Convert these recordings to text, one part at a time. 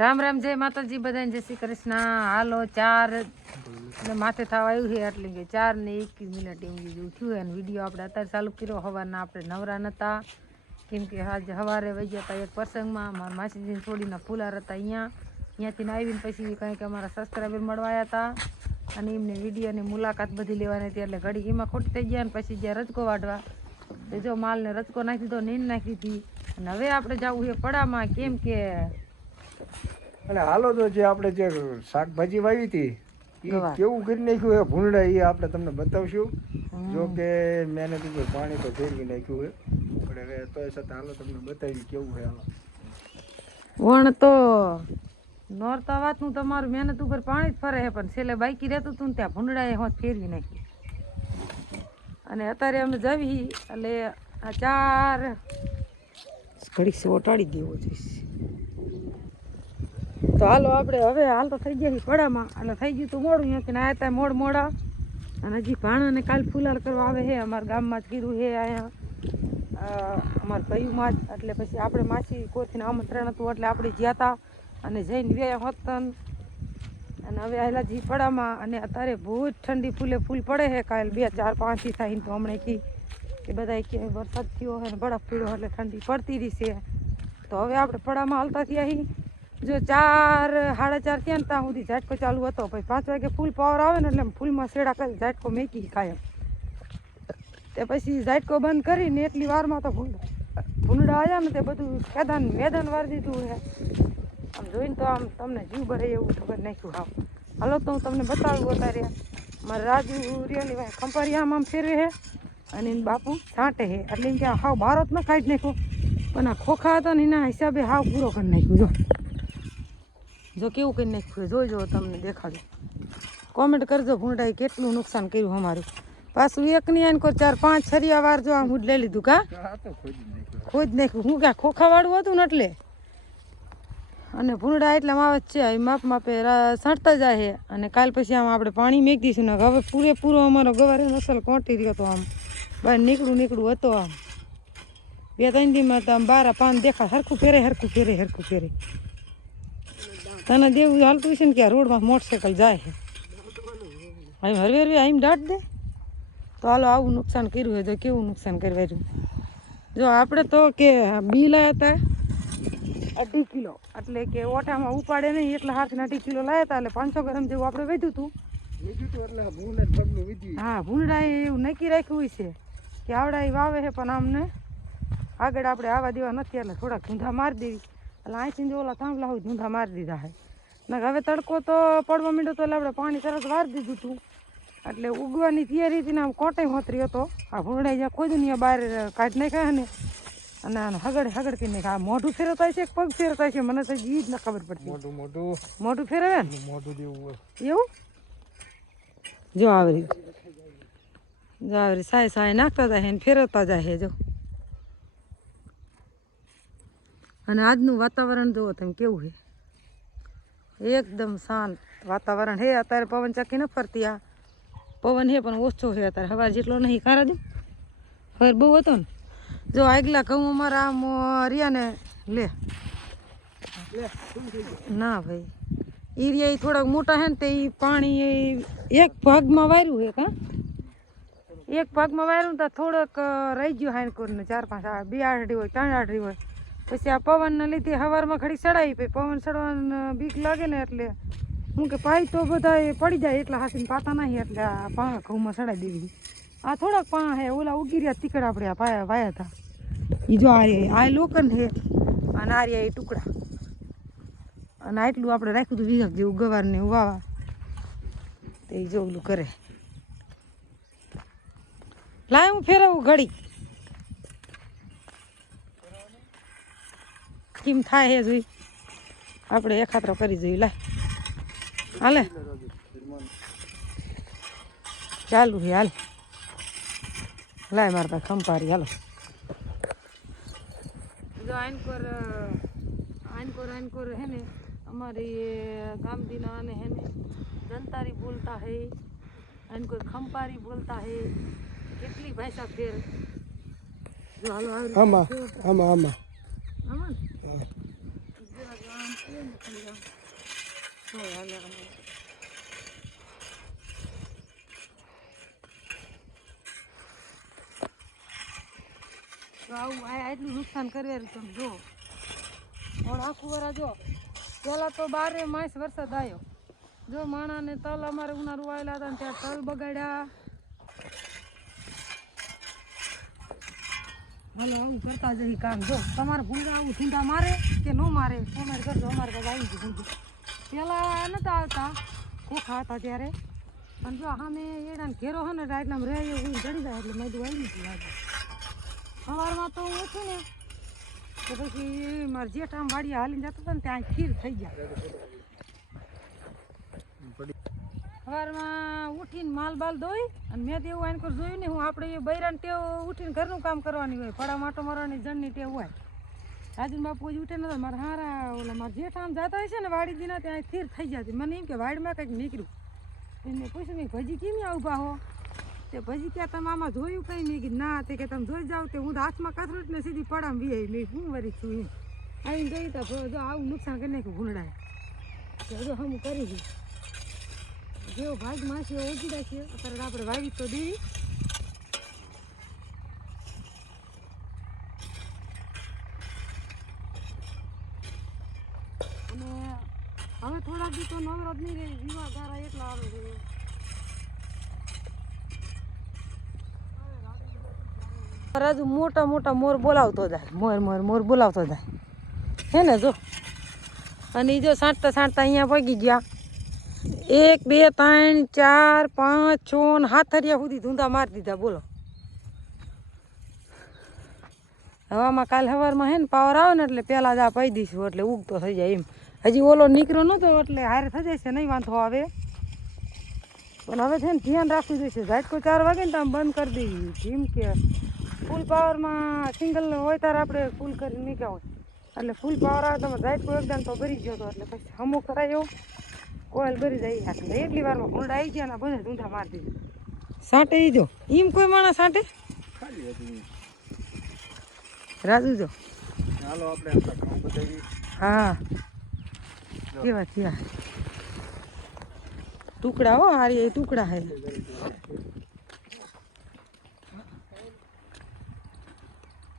રામ રામ જય માતાજી બધાને જય શ્રી કૃષ્ણ હાલો 4 ને માથે થવા આવ્યું છે એટલે કે 4 ને 21 મિનિટ એવું જેવું થયું અને વિડીયો આપણે અત્યારે ચાલુ કર્યો સવારના આપણે નવરા નહોતા કેમ કે આજે સવારે વહી ગયા હતા એક પ્રસંગમાં મારા માસીજીને છોડીના ફૂલાર હતા અહીંયાથી આવીને પછી કંઈક અમારા સબસ્ક્રાઈબર મળવાયા હતા અને એમને વિડીયોની મુલાકાત બધી લેવાની હતી એટલે ઘડી એમાં ખોટી થઈ ગયા અને પછી જ્યાં રજકો વાઢવા તો જો માલને રજકો નાખી દીધો નીંદ નાખી હતી અને હવે આપણે જવું છે પડામાં કેમ કે અને હાલો તો જે આપણે જે શાકભાજી વાવી હતી એ કેવું કરી નાખ્યું એ ભૂંડા એ આપણે તમને બતાવશું જો કે મહેનત ઉપર પાણી તો ફેરવી નાખ્યું છે પણ હવે તો છતાં હાલો તમને બતાવી કેવું છે હાલો વણ તો નોરતા વાતનું તમારું મહેનત ઉપર પાણી જ ફરે છે પણ છેલ્લે બાકી રહેતું હતું ને ત્યાં ભૂંડાએ હોત ફેરવી નાખ્યું અને અત્યારે અમે જવી એટલે આ 4 ઘડી ઓટાડી દેવો જોઈશે તો હાલો આપણે હવે હાલ તો થઈ ગયા પડામાં એટલે થઈ ગયું તું મોડું અહીંયાથી ના હતા મોડા અને હજી ભાણાને કાલ ફુલાર કરવા આવે છે અમારા ગામમાં જ કીધું છે અહીંયા અમારા ભાઈઓમાં જ એટલે પછી આપણે માસી કોઈથી આમંત્રણ હતું એટલે આપણે જ્યાં હતા અને જઈને વ્યાયા હોતન અને હવે આવેલા જી પડામાં અને અત્યારે બહુ જ ઠંડી ફૂલ પડે છે કાલ 2 4 5 થી થાય તો હમણાં કે બધા કે વરસાદ થયો હોય ને બરફ પડ્યો એટલે ઠંડી પડતી રહી છે તો હવે આપણે પડામાં હાલતા થયા જો 4 સાડા 4 થયા ને ત્યાં સુધી ઝાટકો ચાલુ હતો પછી 5 વાગે ફૂલ પાવર આવે ને એટલે ફૂલમાં શેડા કરી ઝાટકો મેકી કાયમ તે પછી ઝાટકો બંધ કરીને એટલી વારમાં તો ભૂંડા આવ્યા ને તે બધું મેદાન વારી દીધું છે આમ જોઈને તો આમ તમને જીવ ભરે એવું ખબર નાખ્યું હાલો તો હું તમને બતાવું અત્યારે મારા રાજુ રિયાની ભાઈ ખંપારિયામાં આમ ફેરવે છે અને એને બાપુ છાંટે છે એટલે એમ કે હાવ બારો જ ન કાઢી નાખ્યો પણ આ ખોખા હતા ને એના હિસાબે હાવ પૂરો કરી નાખ્યું જો કેવું કરી નાખ્યું જોઈજો તમને દેખાડો કોમેન્ટ કરજો ભૂંડાએ કેટલું નુકસાન કર્યું અમારું પાછું એક નહીં આને કોઈ 4 5 છરિયા વાર જો આમ હું લઈ લીધું કા ખોજ નાખ્યું હું ક્યાં ખોખાવાળું હતું ને એટલે અને ભૂંડા એટલા માવત છે એ માપે સણતા જાય છે અને કાલ પછી આમ આપણે પાણી મેકી દઈશું ને હવે પૂરેપૂરો અમારો ગવારે નસલ કોટી રહ્યો હતો આમ બહાર નીકળું હતો આમ 2-3 દીમાં તો આમ 12 પાન દેખા હરખું ફેરે તને દેવું હાલતું છે ને કે આ રોડમાં મોટરસાઇકલ જાય છે અહીં હરવે આમ દાટ દે તો હાલો આવું નુકસાન કર્યું હોય તો કેવું નુકસાન કરવાનું જો આપણે તો કે બી લાયા હતા 2.5 કિલો એટલે કે ઓટામાં ઉપાડે નહીં એટલે 2.5 કિલો લાયા હતા એટલે 500 ગ્રામ જેવું આપણે વધ્યું હતું હા ભૂંડા એવું નક્કી રાખ્યું હોય છે કે આવડા એ વાવે છે પણ આમને આગળ આપણે આવા દેવા નથી એટલે થોડાક ધૂંધા મારી દેવી એટલે અહીંથી ઓલા થાંભલા હોય ધૂંધા મારી દીધા છે ને હવે તડકો તો પડવા માંડ્યો તો એટલે આપણે પાણી તરત વારી દીધું હતું એટલે ઉગવાની તૈયારી હતી ને આમ કોટે હોતરી હતો આ ભૂંડા જ્યાં કોઈ દુનિયા બહાર કાઢી નાખ્યા ને અને હગડ કરી નાખ્યા મોઢું ફેરવતા છે પગ ફેરવતા છે મને તો ઈ જ ન ખબર પડતી મોઢું ફેરવે ને એવું જો આવરી સાય નાખતા જાય ને ફેરવતા જાય જો અને આજનું વાતાવરણ જુઓ તમે કેવું છે એકદમ શાંત વાતાવરણ હે અત્યારે પવન ચક્કી ન ફરતી આ પવન હે પણ ઓછો છે અત્યારે હવા જેટલો નહીં કારા દઉં ફર બહુ હતો ને જો આગલા ઘઉં અમારા આમ રહ્યા ને લે ના ભાઈ એ રહ્યા થોડાક મોટા છે ને તે પાણી એક ભાગમાં વાર્યું છે કાં એક ભાગમાં વાર્યું તો થોડોક રહી ગયું હાઈનકોરને 4-5 2 આઠડી હોય 3 આઠડી હોય પછી આ પવનને લીધે સવારમાં ઘડી ચડાવી પછી પવન ચડવાને બીક લાગે ને એટલે હું કે પાઈ તો બધા પડી જાય એટલા હાથીને પાતા નહીં એટલે આ પા ઘઉંમાં ચડાવી દેવી આ થોડાક પા હે ઓલા ઉગી રહ્યા તીકડ આપણે આ પાયા વાયા હતા એ જો આ લોકન છે અને આ રહ્યા એ ટુકડા અને આટલું આપણે રાખ્યું હતું વિહક જેવું ગવારને વાવા તો એ જો ઓલું કરે લાય હું ફેરવું ઘડી કેમ થાય હે જોઈ આપણે એખાતરો કરી જોઈ લાય હાલે ચાલુ છે હાલ લાય મારા પાસે ખંપારી હાલો જો આનકોર હે ને અમારી ગામદીના અને હે ને દંતારી બોલતા હે આનકોર ખંપારી બોલતા હે કેટલી ભાષા ફેર જો હાલો આમાં આમાં આવું એટલું નુકસાન કરે તમે જો પણ આખું વરા જો પેલા તો 12 માસ વરસાદ આવ્યો જો માણાને તલ અમારે ઉનાળું વાયેલા હતા ને ત્યાં તલ બગાડ્યા. હાલો આવું કરતા જઈ કામ જો તમારે ભૂંડા આવું ઢૂંઢા મારે કે ન મારે કોમેન્ટ કરજો. અમારે કાંઈ આવી ગયું પેલા નતા આવતા ખોખા હતા ત્યારે પણ જો સામે એડાને ઘેરો હે ને એટલામાં રહે એવું ચડી જાય એટલે મેં આવી ગયું લાગે. સવારમાં તો હું છું ને તો પછી મારા જેઠ આમ વાડીએ હાલીને જતો હતો ને ત્યાં ખીર થઈ ગયા. સવારમાં ઉઠીને માલ બાલ ધોઈ અને મેં તો એવું આને કોઈ જોયું નહીં. હું આપણે એ બૈરાને ટેવ ઉઠીને ઘરનું કામ કરવાની હોય ફળા માટો મારવાની જણની ટેવ હોય. રાજન બાપુ જ ઉઠે નતો મારા હારા ઓલા મારા જેઠ આમ જતા હોય છે ને વાડી દીના ત્યાં ખીર થઈ જતી. મને એમ કે વાડીમાં કંઈક નીકળ્યું એને પૂછ્યું મેં ભજી કેમ ઊભા હો તે ભજી ક્યાં તમે આમાં જોયું કંઈ નહીં કે ના તે કે તમે જોઈ જાઓ તે હું તો હાથમાં કથરું ને સીધી પડામ વી મેં શું વરી છું એમ આવીને ગઈ તો જો આવું નુકસાન કરી નાખ્યું ભૂંડાય જો હમ કરી દઉં જેવો ભાગ માસી ઓછી રાખીએ અત્યારે આપણે વાવી તો દેવી. અને હવે થોડા દી તો નવરાત નહીં રહે વિવાહ ગારા એટલા આવે છે. રાજુ મોટા મોટા મોર બોલાવતો જાય મોર મોર મોર બોલાવતો જાય હે ને જો. અને એ જો સાંટતા સાંટતા અહીંયા પગી ગયા 1 2 3 4 5 6 હાથરિયા સુધી ધૂંધા મારી દીધા બોલો. હવામાં કાલ સવારમાં હે ને પાવર આવે ને એટલે પહેલાં જ આ પાઈ દઈશું એટલે ઉગતો થઈ જાય એમ. હજી ઓલો નીકળ્યો નહોતો એટલે હારે થઈ જાય છે નહીં વાંધો આવે પણ હવે છે ને ધ્યાન રાખવું જોઈશે. ઝાટકો 4 વાગે ને તો આમ બંધ કરી દેવી જેમ કે ફૂલ પાવરમાં સિંગલ હોય ત્યારે આપણે ફૂલ કરી નીકળ્યા હોય એટલે ફૂલ પાવર આવે તમે ઝાટકો એકદમ તો ભરી ગયો હતો એટલે પછી હમો કરાયો કોયલ ભરી જાય એટલે એટલી વારમાં ભૂંડા આવી ગયા ને બધા ઊંધા મારી દીધા. સાંટે એ જો એમ કોઈ માણસ સાંટે રાજુ જો ચાલો આપણે આપણા કામ બતાવી. હા કેવા થયા ટુકડા હો હારી ટુકડા હે.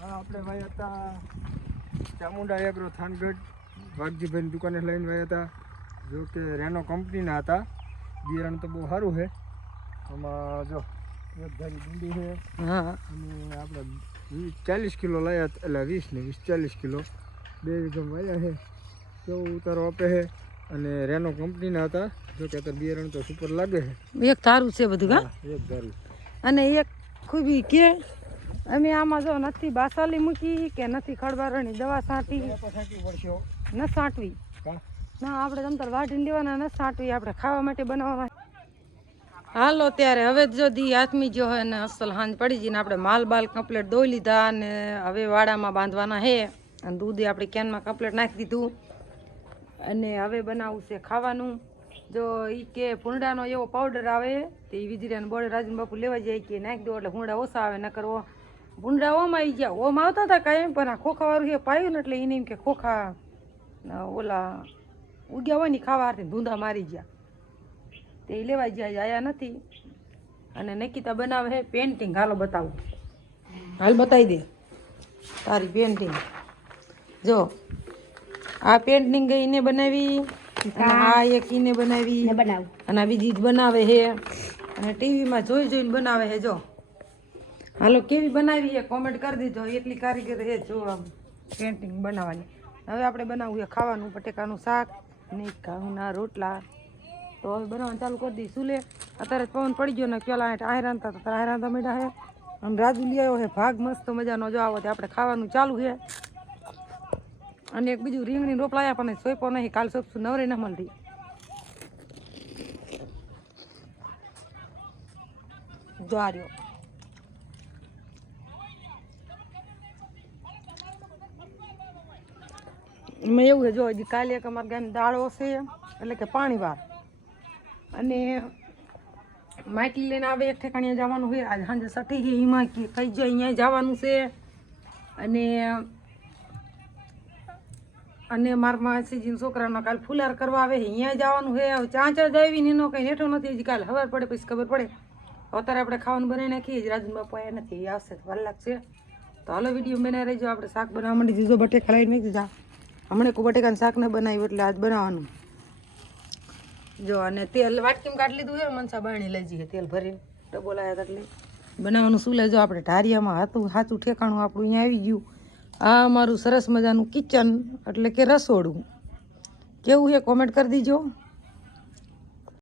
હા આપણે ભાઈ હતા ચામુંડા એગ્રો થાનગઢ વાઘજીભાઈની દુકાને લઈને ભાઈ હતા જો કે રેનો કંપનીના હતા. બિયારણ તો બહુ સારું છે આમાં જો એક ધારી ડુંડી છે હા અને આપણે 40 કિલો લાયા એટલે 20 ને 20 40 કિલો 2 વીઘા વાયા છે. કેવું ઉતારો આપે છે અને રેનો કંપનીના હતા જો કે અત્યારે બિયારણ તો સુપર લાગે છે. એક તારું છે બધું કા એક ધારું અને એક ખૂબી કે અમે આમાં જો નથી બાસાલી મૂકી કે નથી ખડબારણી દવા છાંટી પડશે ન છાંટવી ના આપણે તમતાર વાઢીને લેવાના ન છાંટવી આપણે ખાવા માટે બનાવવાના. હાલો ત્યારે હવે જો દી આથમી જો હોય ને અસલ હાંજ પડી જઈને આપણે માલ બાલ કમ્પ્લીટ દોઈ લીધા અને હવે વાડામાં બાંધવાના છે અને દૂધ આપણે કેનમાં કમ્પ્લીટ નાખી દીધું અને હવે બનાવવું છે ખાવાનું. જો એ કે ભૂંડાનો એવો પાવડર આવે તો એ વીજળીને બોડે રાજન બાપુ લેવા જાય કે નાખી દો એટલે ભૂંડા ઓછા આવે ન કરવો ભૂંડા ઓમ આવી ગયા ઓમ આવતા હતા કાંઈ પણ આ ખોખાવાળું એ પાયું ને એટલે એને એમ કે ખોખા ઓલા ઉગ્યા હોય ને ખાવા હારથી ધૂંધા મારી ગયા તે લેવા ગયા આયા નથી. અને નકીતા બનાવે છે પેન્ટિંગ. હાલો બતાવું હાલ બતાવી દે તારી પેન્ટિંગ જો આ પેન્ટિંગ એને બનાવી આ એક એને બનાવી અને આ બીજી બનાવે છે અને ટીવીમાં જોઈ જોઈને બનાવે છે. જો હાલો કેવી બનાવી છે કોમેન્ટ કરી દીધો એટલી કારીગર છે જો આમ પેન્ટિંગ બનાવવાની. હવે આપણે બનાવવું છે ખાવાનું બટેકાનું શાક ને ઘઉંના રોટલા તો હવે બનાવવાનું ચાલુ કરી દઈશું. લે અત્યારે પવન પડી ગયો ને પેલા આયરાન હતા તો આયરાન તો મીઠા છે અને રાજુ લઈ આવ્યો છે ભાગ મસ્ત મજાનો જો આવો તો આપણે ખાવાનું ચાલુ છે. અને એક બીજું રીંગણી રોપલા આવ્યા પણ સોંપો નહીં કાલ સોંપશું નવરે ન મળતી. જો આ રહ્યો એમાં એવું છે જો હજી કાલે એક અમારા ગામની દાળો છે એટલે કે પાણી વાર અને માટી લઈને આવે એક ઠેકાણે જવાનું છે. આજ સાંજે સટી છે એમાં કઈ જાય અહીંયા જવાનું છે અને અને મારા માસીજીના છોકરાનો કાલ ફુલાર કરવા આવે છે અહીંયા જવાનું છે હવે ચાંચા જ આવીને એનો કંઈ નેઠો નથી હજી કાલ ખબર પડે પછી ખબર પડે અત્યારે આપણે ખાવાનું બનાવી નાખીએ જ રાજુ બાપુ આવ્યા નથી એ આવશે વાર લાગશે તો હાલો વિડીયો બનાવી રહેજો આપણે શાક બનાવવા માંડી દીધો બટેકા લાવીને મેં કીધું હમણાં કોઈ બટેકાનું શાક ન બનાવ્યું એટલે આજ બનાવવાનું જો અને તેલ વાટકીમાં કાઢી લીધું છે મનસા બાણી લઈ જઈએ તેલ ભરીને ડબ્બો લાવ્યા એટલે બનાવવાનું શું લેજો આપણે ઢારિયામાં હતું સાચું ઠેકાણું આપણું અહીંયા આવી ગયું આ અમારું સરસ મજાનું કિચન એટલે કે રસોડું કેવું છે કોમેન્ટ કરી દીજો